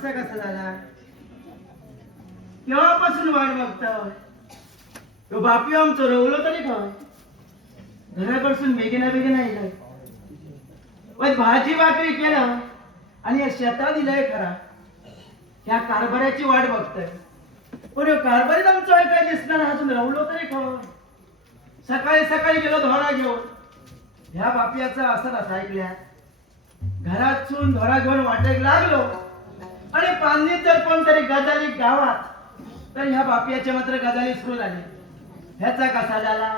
असा कसा झाला? केव्हापासून वाट बघतोय? तो बापी आमचं रवलो तरी काय? घरापासून बेगिना येईल. पण भाजी भाकरी केलं आणि या शेतात दिलंय खरा. ह्या कारभाराची वाट बघतोय. पण कारभारीत आमचं ऐकाय दिसणार अजून रवलो तरी काय? सकाळी सकाळी गेलो धोरा घेऊन. ह्या बापियाचं असं ऐकल्या. घरात चून धोरा घेऊन वाटेक लागलो आणि पांनीत जर कोणतरी गजाली गावात तर ह्या बापियाच्या मात्र गजाली सुरू झाली. ह्याचा कसा झाला,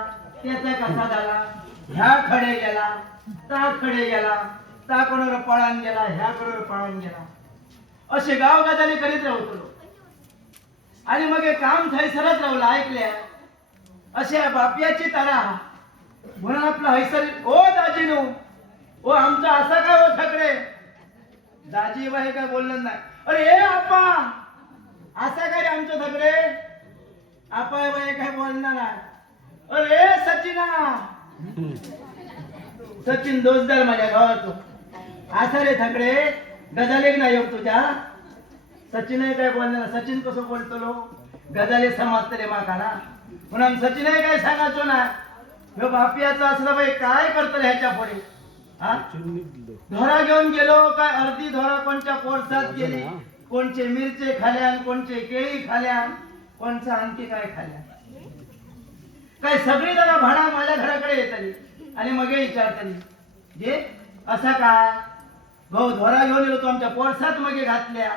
त्याचा कसा झाला, ह्या खडे गेला, ता खडे गेला, ता कोणावर पळान गेला, ह्या कोणावर पळान गेला, असे गाव गजाली करीत राहतो. आणि मग हे काम थैसरच राहलं ऐकल्या. अशा बापियाची तरा म्हणून आपलं हैसर ओ दाजीनो ओ आमचा असा काय हो थकडे. दाजी बाई काय बोललं नाही. अरे ए आपा असा काय रे आमचं थकडे. आपा बाई काय बोलणार नाही. अरे सचिना सचिन दोस्तदार माझ्या गावातो असा रे थकडे गजालेक नाही योग तुझ्या. सचिन काय बोलणार. सचिन कसं बोलतो लो गजाले समाजत रे माकाना म्हणून सचिन काय सांगायचो ना. बापियाचं असलं बाई काय करतो ह्याच्या पुढे. धोरा घेऊन गेलो काय अर्धी धोरा कोणच्या कोळसात गेली, कोणचे मिरचे खाल्यान, कोणचे केळी खाल्यान, कोणचा आणखी काय खाल्या. काय सगळी जण भाडा माझ्या घराकडे येतली आणि मग विचारतली जे असा काय भाऊ धोरा घेऊन गेलो तो आमच्या कोळसात मगे घातल्या.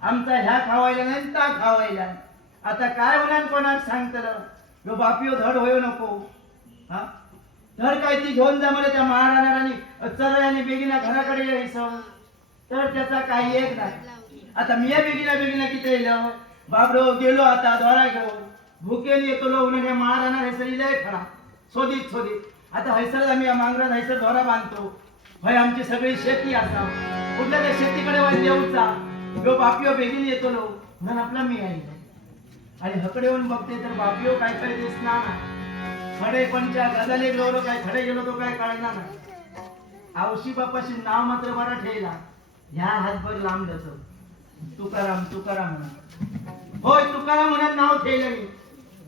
आमचा ह्या खावायला नाही ता खावायला. आता काय होणार कोणाक सांगतलं. बापियो धड होऊ नको. हा धड काय ती घेऊन जा मला त्या महाराणाने चरयाने बेगिना घराकडे यायचं तर त्याचा काही एक नाही. आता मी बेगिना किती येईल बाबरो गेलो आता धोरा घेऊन भुकेने येतो लो उन्हाने महाराणा हैसरीलाय खरा शोधित आता हैसर आम्ही मांगरात हैसर धोरा बांधतो. भाई आमची सगळी शेती असा कुठल्या त्या शेतीकडे वाईट येऊचा जो बापियो बेगिन येतो लो म्हणून आपला मी आहे. आणि हकडे येऊन बघते तर बापियो काय काय दिसणार. खडे पंचा गजाले गेलो काय खडे गेलो तो काय कळणार नाही. आवशी बापाशी नाव मात्र बरा ठेवला. ह्या हातभर लांब जस तुकाराम म्हणून होय तुकाराम म्हणून नाव ठेवलं मी.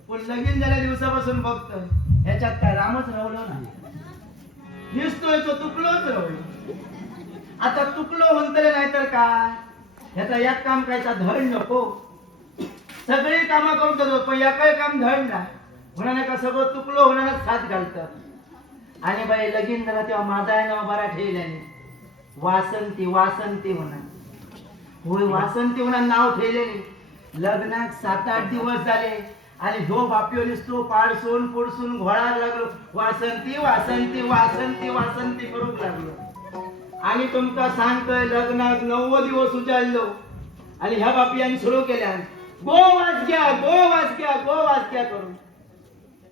पण लगीन झाल्या दिवसापासून बघतोय ह्याच्यात काय रामच राहलो नाही. दिसतोय तो तुकलोच राहलो. आता तुकलो म्हणतले नाही तर काय ह्याचा एक काम कायचा धड नको. सगळी कामं करून देतो पण या काही काम धड नाही म्हणून का सगळं तुकलो होण्याला साथ घालतात. आणि बाई लगीन झाला तेव्हा माझा आहे ना बरा ठेवल्याने वासंती म्हणा. होय वासंती म्हणा नाव ठेवलेले. लग्नात 7-8 दिवस झाले आणि ह्यो बापियो दिसतो पाडसून पुडसून घोळायला लागलो. वासंती करूक लागलो. आणि तुमका सांगतोय लग्नात 9 दिवस उजाडलो आणि ह्या बापियाने सुरू केल्या गो वास घ्या करून.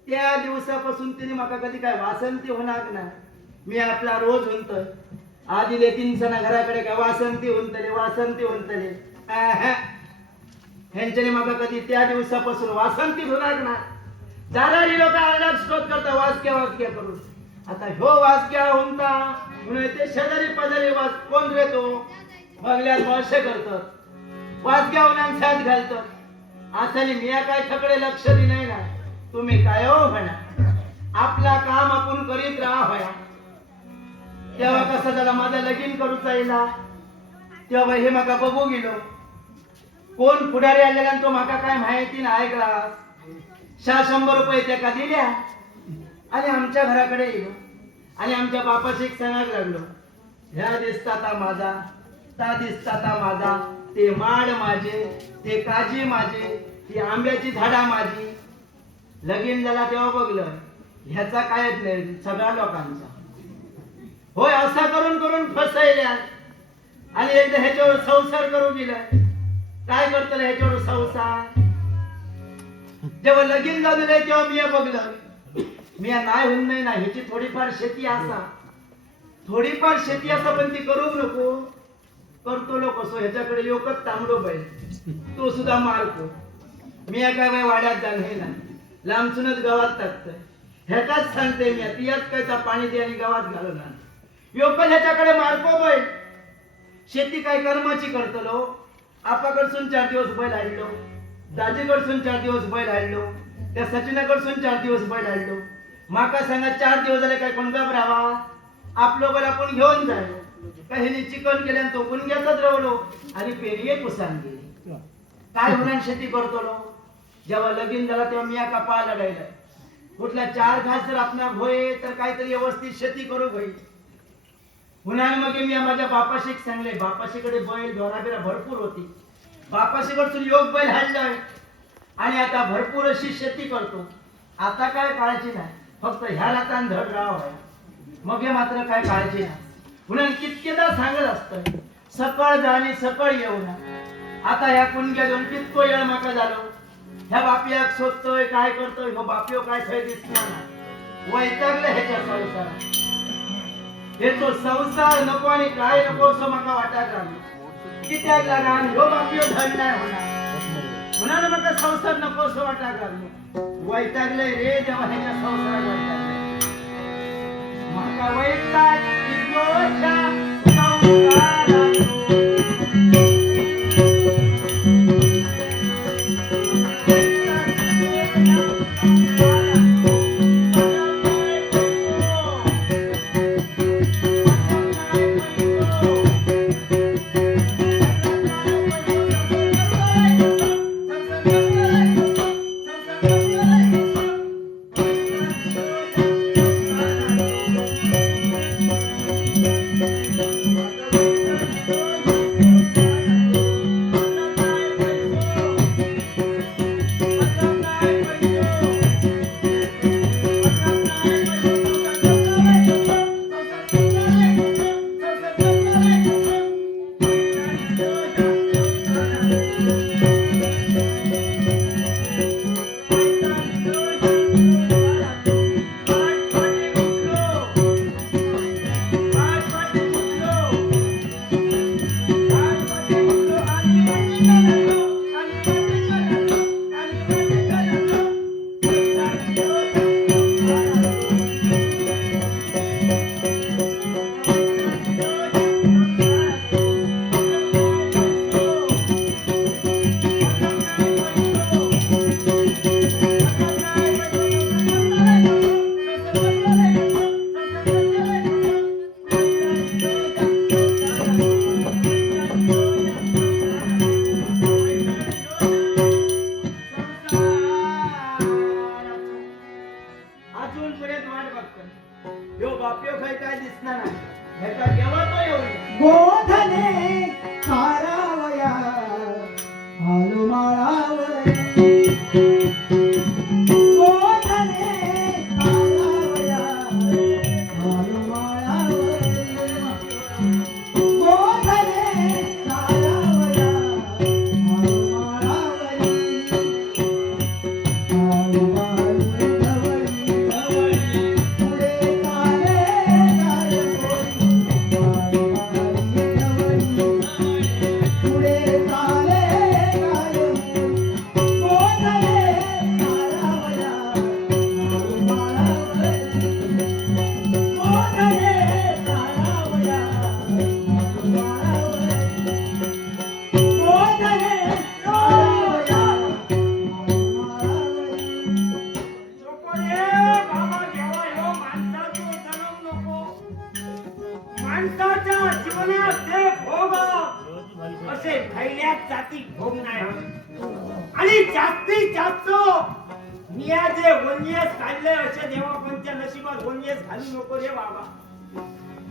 त्या दिवसापासून तिने माका कधी काय वासंती होणार नाही. मी आपला रोज म्हणतोय आधी 3 सणा घराकडे काय वासंती म्हणतले ह्यांच्याने माका कधी त्या दिवसापासून वासंती होणार ना. जाणारी लोक अलग स्टोक करता वासक्या करून. आता ह्यो वासक्या होता म्हणून ते शेजारी पाजारी वास कोण रेतो बघल्यात वर्षे करतात वासक्या होण्यात साथ घालतात. असली मी काय थकडे लक्ष दिले ना. तुम्ही काय हो म्हणा आपला काम आपण करीत राहा होया. तेव्हा कसा झाला माझा लगीन करूचा येला तेव्हा हे माका बघू गेलो. कोण पुढारी आलेला तो माका काय माहिती नाही ऐकला. 100 रुपये त्याका दिल्या आणि आमच्या घराकडे येलो आणि आमच्या बापाशी सांगायला लागलो ह्या दिसता माझा ता दिसता माझा ते माड माझे ते काजी माझे ती आंब्याची झाडा माझी. लगीन झाला तेव्हा बघलं ह्याचा कायच नाही सगळ्या लोकांचा. होय असा करून फसयल्या आणि एकदा ह्याच्यावर संसार करू गेलं. काय करतो ह्याच्यावर संसार. जेव्हा लगीन झालेलं आहे तेव्हा मी बघलं मी नाही होऊन नाही ना ह्याची थोडीफार शेती असा पण ती करू नको. करतो लोक असो ह्याच्याकडे योकच तांबडो बैल तो सुद्धा मारतो. मी काय बाई वाड्यात जाणे ना लांबसूनच गावात टाकतोय. ह्याचाच सांगते मी तियाच कायचा पाणी दे आणि गावात घालवणार. योकच ह्याच्याकडे मारको बैल. शेती काय कर्माची करतलो आपाकडसून 4 दिवस बैल हाडलो, दाजीकडसून 4 दिवस बैल हाडलो, त्या सचिनाकडसून 4 दिवस बैल हाडलो. माका सांगा 4 दिवस झाले काय कोण घबरावा? आपलो बैल आपण घेऊन जायलो. काही चिकन केल्यान तो गुणग्यातच रवलो आणि पेरिये पुसान गेली. काय होणार शेती करतलो? जेव्हा लगीन झाला तेव्हा मिया कपाळ लढायला कुठल्या 4 घास जर आपल्या होय तर काहीतरी व्यवस्थित शेती करू होईल. पुन्हा मग मी माझ्या बापाशी सांगले, बापाशीकडे बैल ढोराबिरा भरपूर होती. बापाशीकडून योग बैल हाडलाय आणि आता भरपूर अशी शेती करतो. आता काय काळजी नाही, फक्त ह्या रातान धड राव आहे. मग हे मात्र काय काळजी नाही. पुन्हा कितकेदा सांगत असतं सकाळ जा आणि सकाळ येऊ ना. आता ह्या कुणग्या घेऊन कितको वेळ माका झालो. ह्या बापियाक शोधतोय काय करतोय, ह्यो बापियो काय थंय दिसणार नाही. वैतागलं ह्याच्या संसारात. हे तो संसार नको आणि काय नको असं माका वाटायला लागलं. कित्याक लागान ह्यो बापियो धड नाही होणार. पुन्हा माका संसार नको असं वाटायला लागलं. वैतागलंय रे जेव्हा ह्याच्या संसारात वैतागलंय. माका वैताग कितलो ह्या संसारात.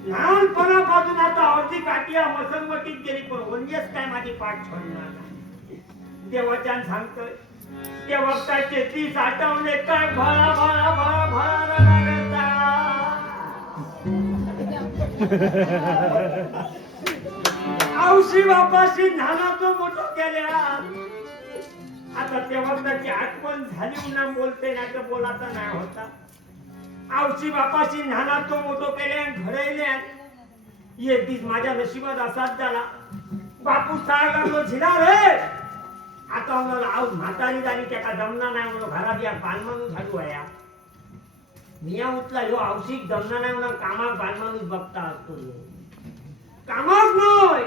लहानपणापासून आता अर्धी काटिया मसनवटीत गेली पण वन्यच काय माझी पाठ सोडणार नाही. देवाच्यान सांगतोय त्या वक्ताचे 30 आठवले काय भळा भळा भळा भळा लागता. औशी बापाशी नानाचं मोठं केल्या. आता त्या वक्ताची आठवण झाली ना बोलते नाही तर बोलाचा नाही होता. आवशी बापाशी नाना तो मोठो केल्या घडवल्या. एक दिस माझ्या नशिबात असाच झाला. बापू साळगावलो झिला रे. आता मला आव म्हातारी झाली त्याका जमना नाही म्हणून घरात या बालमानूस झालो आहे. मिया उठला ह्यो आवशीक जमना नाही म्हणून कामाक बालमानूस बघता असतो. कामाक नय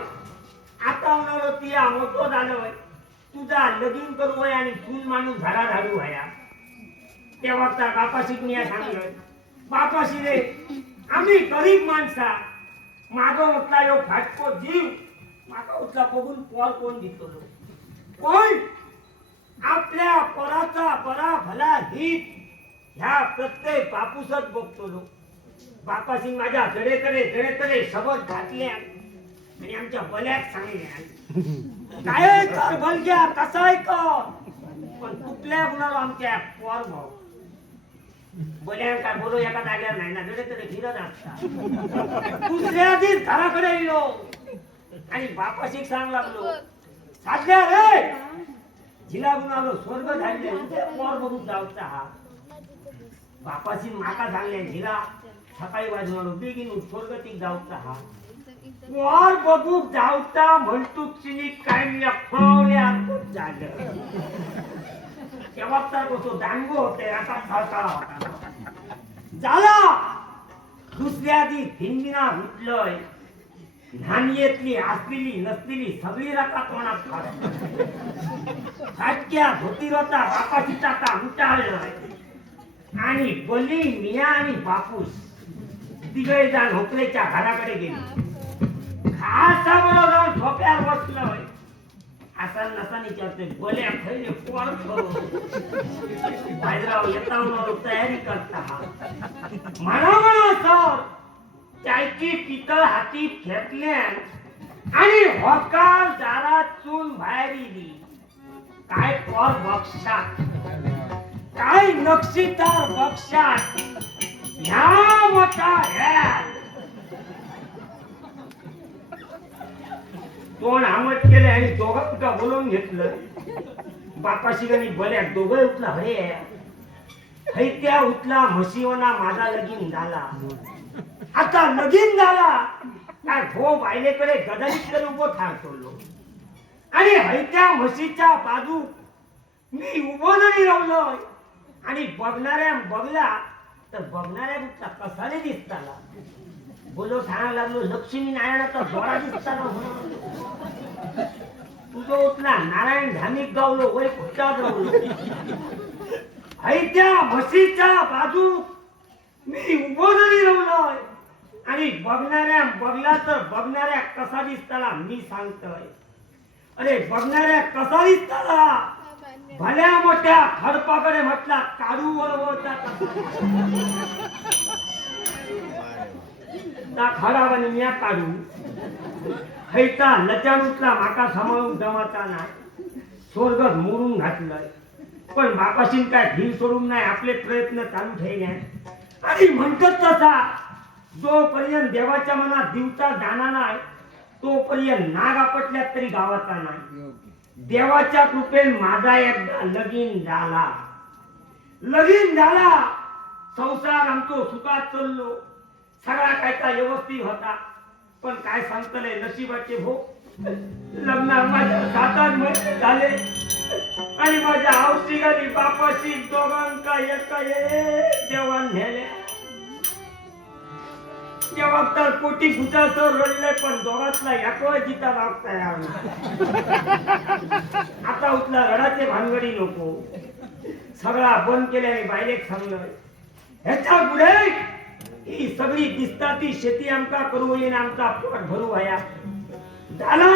आता म्हणलो ती मोठो झालोय तुझा लगीन करू वय आणि सून माणूस झाडा झाडू वया तेव्हा त्या बापाशी कुणी सांगलं बापाशी रे आम्ही गरीब माणसा मागो उठला यो फाटको जीव मागा उठला बघून पोर कोण दिसतो कोण आपल्या पोराचा बरा भला हित ह्या प्रत्येक बापूसच बघतो लो बापाशी माझ्या जडेकडे सबत घातल्या आणि आमच्या बल्यात सांगल्या काय कर बलग्या कसा ऐक पण कुठल्या गुणावर आमच्या पोर भाऊ बल्या काय बोलो एका जाग्यावर नाही ना जडेकडे फिरत असता दुसऱ्या दिवस घराकडे येलो आणि बापाशी सांग लागलो साधल्या रे जिला गुणालो स्वर्ग झाले पोर बघून जाऊचा हा बापाशी माका सांगले जिला सकाळी वाजून बेगीन स्वर्गतीक जाऊचा हा पोर बघू जाऊचा म्हणतो चिनी काय मी फळवल्या झालं तेव्हा तर तो डांगो होते आता खळखळा होता झाला दुसऱ्या दिवशी भिंगीना उठलोय नाणीयेतली असलेली नसलेली सगळी रकात मनात फाटक्या धोतीरता बापाची टाका उटाळलोय आणि बली मिया आणि बापूस तिघे जण होकलेच्या घराकडे गेले खासा बरोबर जाऊन झोप्यावर बसलोय असा नसानी चर्चे बल्या खैले पोर बाजराव येता तयारी करता म्हणा सर त्याची पितळ हातीत घेतल्यान आणि होकार दारात चून बाहेर इली काय पोर बक्षात काय नक्षीदार बक्षात ह्या मोठा ह्या दोन आमट केले आणि दोघं तुका बोलवून घेतलं बापाशी गणी बल्या दोघं उठला हय त्या उठला म्हशीवना माझा लगीन झाला आता लगीन झाला काय भो बायलेकडे गदलीकडे उभो थांबतो आणि हयत्या म्हशीच्या बाजू मी उभो जरी राहिलोय आणि बघणाऱ्या बघला तर बघणाऱ्या कुठला कसाने दिसताला बोलो सांगा लागलो लक्ष्मी नारायणाचा जोडा दिसताना तुझं उठला नारायण धामिक गावलो वय कुठला गावलो हयत्या म्हशीच्या बाजू मी उभो जरी राहिलोय आणि बघणाऱ्या बघला तर बघणाऱ्या कसा दिसताला मी सांगतोय अरे बघणाऱ्या कसा दिसताला भल्या मोठ्या खडपाकडे म्हटला काढू वळवळता ता खडा बनी म्या काढू हैता लचाणूतला माका सांभाळून जमाचा नाही स्वर्ग मोडून घातलंय पण बापाशीन काय धीर सोडून नाही आपले प्रयत्न चालू ठेवले आणि म्हणतात तसा जोपर्यंत देवाच्या मनात दिवचा दाना नाही तोपर्यंत नाग आपटल्यात तरी गावाचा नाही देवाच्या कृपेन माझा एकदा लगीन झाला संसार आमचो सुखात चाललो सगळा कायचा व्यवस्थित होता पण काय सांगतले नशिबाचे भो लग्न माझ्या 7-8 महिने झाले आणि माझ्या हौशी गाडी बापाची दोघांका एका देवान नेल्या तेव्हा तर कोटी भूताचं रडले पण दोघातला याकवा जिता वागता आता उठला रडाचे भानगडी नको सगळा बंद केल्याने बायलेक सांगलं ह्याच्या पुढे ही सगळी दिसता ती शेती आमका करू येईन आमचा पोट भरू व्हाया झाला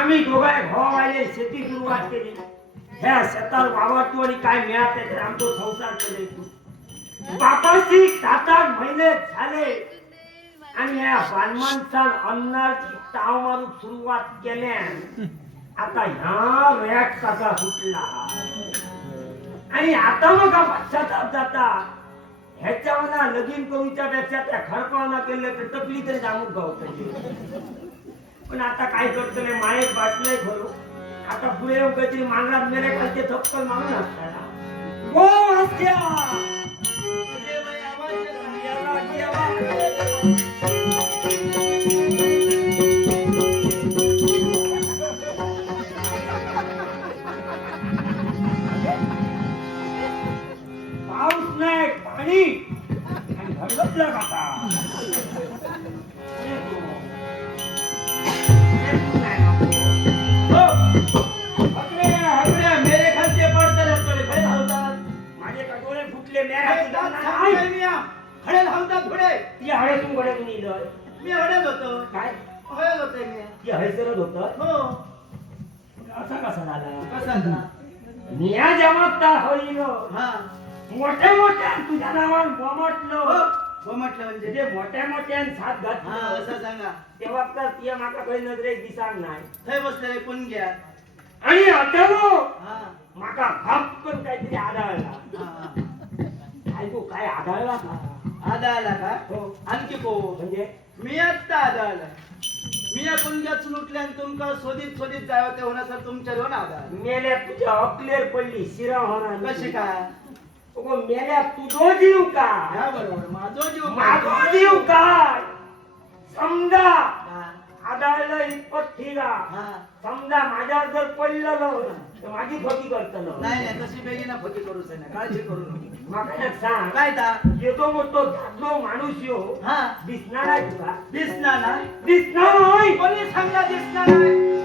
आम्ही दोघाय भाव आले शेती सुरुवात केली ह्या शेतात वावरतो आणि काय मिळाले तर आमचा संसार केले बापाशी 7-8 महिने झाले आणि या बालमानसान अन्नाची ताव मारून सुरुवात केल्या आता ह्या रॅट कसा सुटला आणि आता मग पश्चाताप जाता ह्याच्या मना लगीन करूच्या पेक्षा त्या खडकावना केले तर टपली तरी जामूक गावत पण आता काय करतले मायेक बाटलंय खरो आता पुढे येऊन काहीतरी मागणार मेरे खालचे थप्पल मागून असताना गो हस्त्या पाऊस नाही पाणी आणि भरगतलं काका उठले हे दात सांगतोय मी या. हळे लावतात पुढे ती हळसून गड्यातून इलं मी हळद होतो काय हळद होते मी ती हळसरत होत हो असा कसा झाला कसा का? निया जमात होईल हा मोठ्या मोठ्या तुझ्या नावान बोमटलो हो म्हटलं म्हणजे म्हणजे मोठ्या मोठ्यान साथ हा घातलं असं सांगा तेव्हा तर ती माका काही नजरेक दिसांग नाही थंय बसलेले कोण घ्या आणि अटलो हा माका भापकन काहीतरी आढळला हा ऐकू काय आढळला का आदळला का हो आणखी को म्हणजे मी आत्ता आदळला मी या कुणग्यातून उठले आणि तुमका शोधित शोधित जावं ते होण्यासर तुमच्या दोन आदळ मेल्या तुझ्या अकलेर पडली शिरा होणार कशी काय अगो मेल्या तुझो जीव का ह्या बरोबर माझो जीव माझो जीव काय समजा हा आढळलं इतपत ठीक हा. समजा माझ्यावर जर पडलं तर माझी खोटी करतलं नाही नाही तशी बेगीना फटी करूच नाही काळजी करू नको मग सांग काय ता येतो मोठो धाडलो माणूस यो हा दिसणार आहे तुला दिसणार नाही दिसणार नाही कोणी सांगा दिसणार नाही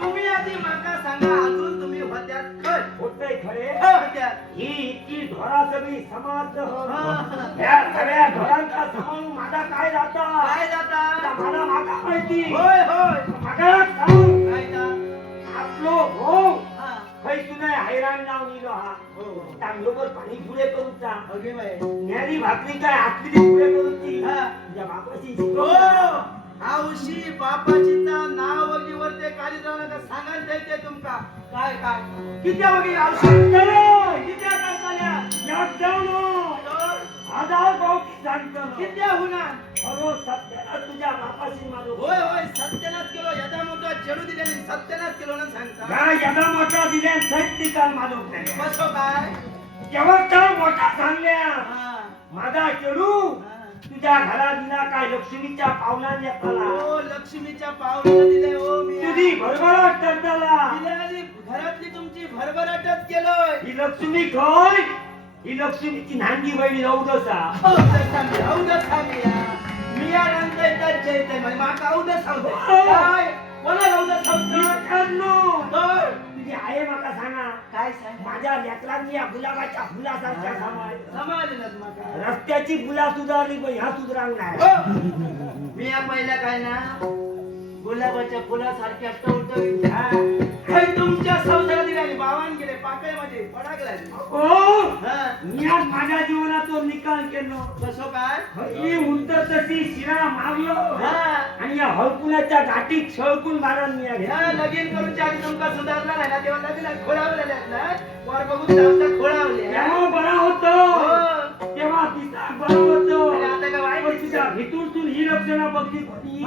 तुम्ही आधी माका सांगा अजून तुम्ही होत्या खर होते खरे होत्या ही इतकी ढोरा सगळी समाज हा. या सगळ्या ढोरांचा समूह माझा काय जाता काय जाता मला मागा माहिती होय होय मागा सांग काय ता आपलो हो हा खै तुने हैराण नाव निलो हा हो चांगलोबर पाणी पुढे करूचा ओके बाय न्यारी भाकरी काय आपली पुढे करूची हा. तुझ्या बापाची हो शिकव आऊशी बापाचीचा नाव वगीवर ते काली जाऊ नका सांगाल ते तुमका काय काय किती वगी आऊशी किती करताल्या हजार गावठी सांगतो किती हुना अरो सत्याला तुझ्या बापाशी माझं होय होय सत्यानाच केलो यदा मोठा चेडू दिल्याने सत्यानाच केलो ना सांगता या यदा मोठा दिल्या सत्य काल माझं कसो काय जेव्हा तर मोठा सांगल्या हा माझा चेडू हा. तुझ्या घरात दिला काय लक्ष्मीच्या पावलाने येताला हो लक्ष्मीच्या पावलाला दिले हो मी तुझी भरभराट करताला दिल्याने घरातली तुमची भरभराटच केलोय ही लक्ष्मी खय ही लक्ष्मीची नांगी बहिणी रौदसा मी या रंग येतात जयते म्हणजे माका औदस सांगतो काय कोणा औदस सांगतो तर तुझी आहे माका सांगा काय सांग माझ्या लेकरांनी या गुलाबाच्या फुलासारख्या समाज समाजलाच माका रस्त्याची फुला सुधारली पण ह्या सुधरांग नाही हो. मी या पहिल्या काय ना गुलाबाच्या फुलासारख्या टवटवीत काही तुमच्या संसारात दिल्याने बावान गेले पाकळीमध्ये फडाक लागली ओ हा. मी आज माझ्या जीवनाचा निकाल केलो कसो काय ही उंच तशी शिरा मारलो हा. आणि या हळकुण्याच्या गाठीत छळकून मारण मी आहे ह्या लगीन करूच्या आधी तुमका सुधारला नाही ना तेव्हा लगीन खोळावलेल्यात ना वर बघून जाऊचा खोळावले तेव्हा बरा होतो हो. तेव्हा दिसा बरा होतो आणि आता काय वाईट पण तुझ्या भितून ही लक्षणं बघली होती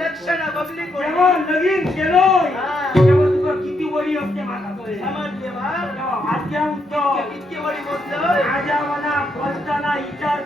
लक्षण बघली कोणी तेव्हा लगीन केलो हा. तेव्हा तुला किती वडी असते माझा समजले बा तेव्हा वाद्या उठतो इतके वडी बोलतोय माझ्या मना बोलताना विचार